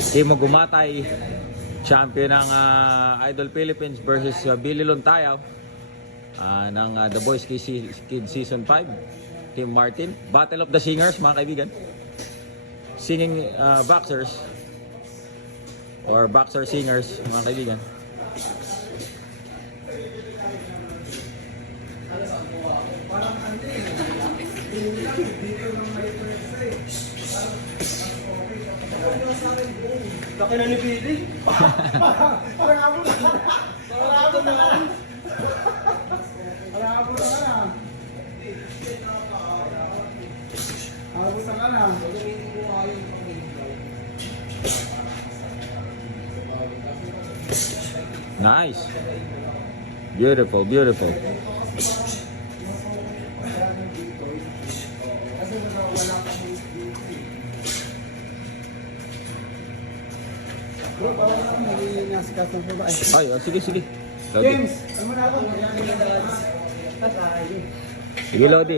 Timo Gumatay, champion ng Idol Philippines versus Billy Lontayaw ng The Boys Kids Season 5. Team Martin. Battle of the Singers, mga kaibigan. Singing boxers or boxer singers, mga kaibigan. Laki na ni Billy. Parang abot na ka. Parang abot na ka. Parang abot na ka. Abot na ka na. Nice. Beautiful, beautiful. Bro, parang may nasikat ng babae. Ay, sige, sige. James, ano mo na ako? Sige, Lodi.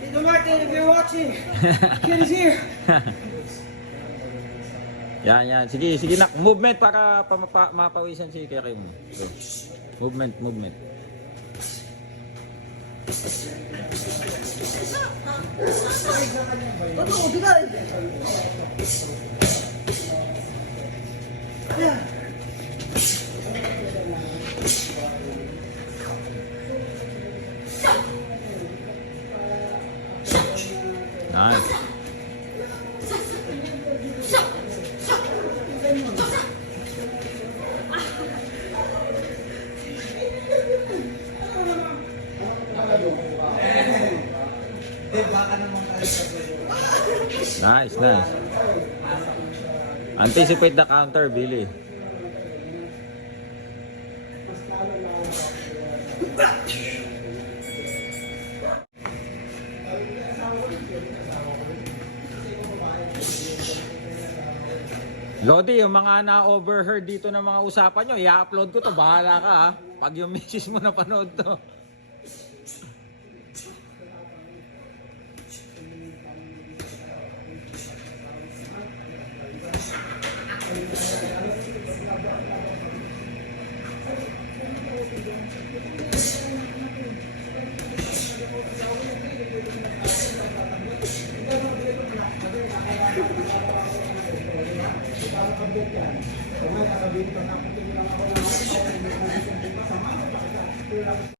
Tito Martin, if you're watching, kid is here. Yan, yan. Sige, sige nak. Movement para mapawisan si Kuya Kim. So, movement, movement. Nice. Nice, nice. Anticipate the counter, Billy. Lodi, yung mga na-overheard dito ng mga usapan nyo, i-upload ko to. Bahala ka ha. Pag yung misis mo napanood to.